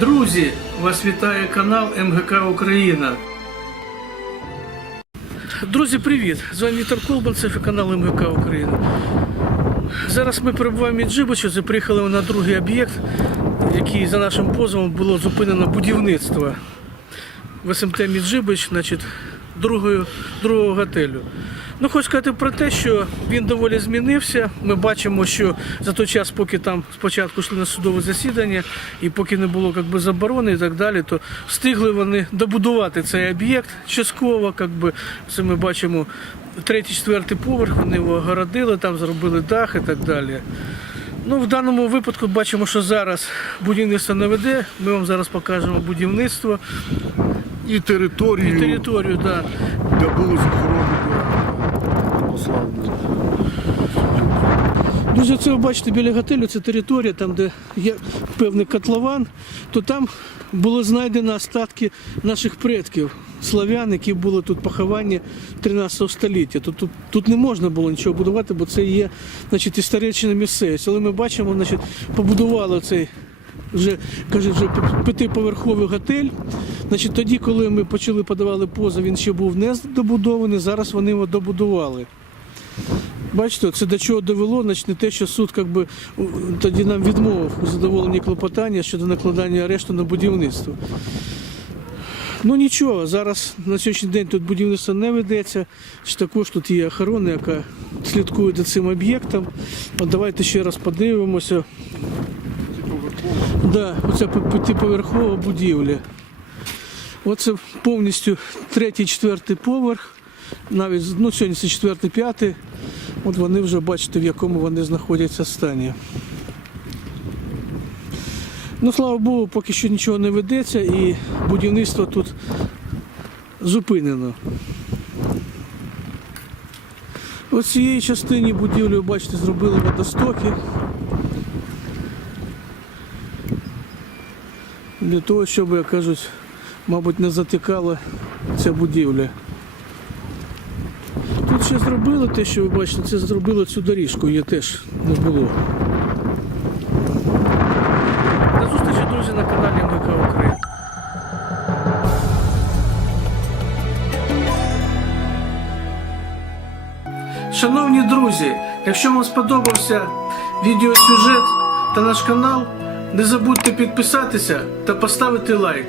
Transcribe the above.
Друзі, вас вітає канал МГК Україна. Друзі, привіт! З вами Віктор Колбанцев і канал МГК Україна. Зараз ми перебуваємо в Мінджибичі, приїхали на другий об'єкт, який за нашим позовом було зупинено будівництво в СМТ Мінджибич, значить, другого готелю. Ну, хочу сказати про те, що він доволі змінився. Ми бачимо, що за той час, поки там спочатку йшли на судове засідання, і поки не було як би, заборони і так далі, то встигли вони добудувати цей об'єкт частково. Як би, це ми бачимо третій, четвертий поверх, вони його огородили, там зробили дах і так далі. Ну, в даному випадку бачимо, що зараз будівництво не веде. Ми вам зараз покажемо будівництво і і територію, територію. Да. де були захоронені послані. Друзі, це ви бачите біля готелю, це територія, там, де є певний котлован, то там було знайдено остатки наших предків, славян, які були тут поховані 13 століття. Тут, тут, тут не можна було нічого будувати, бо це є значить, історична місцевість. Але ми бачимо, значить, побудували цей вже каже, вже п'ятиповерховий готель. Значить, тоді, коли ми почали подавали позов, він ще був не добудований, зараз вони його добудували. Бачите, це до чого довело, значить не те, що суд как би, тоді нам відмовив у задоволенні клопотання щодо накладання арешту на будівництво. Ну нічого, зараз на сьогоднішній день тут будівництво не ведеться. Також тут є охорона, яка слідкує за цим об'єктом. От давайте ще раз подивимося. Да, пи- п'ятиповерхова будівля. Оце повністю третій, четвертий поверх. Навіть ну, сьогодні це четвертий, п'ятий. От вони вже бачите, в якому вони знаходяться стані. Ну, слава Богу, поки що нічого не ведеться і будівництво тут зупинено. Ось цієї частині будівлі, бачите, зробили водостоки. Для того, щоб, як кажуть, мабуть, не затикала ця будівля. Тут ще зробили те, що ви бачите, це зробили цю доріжку, її теж не було. До зустрічі, друзі, на каналі МГК Україна. Шановні друзі, якщо вам сподобався відеосюжет та наш канал, не забудьте підписатися та поставити лайк.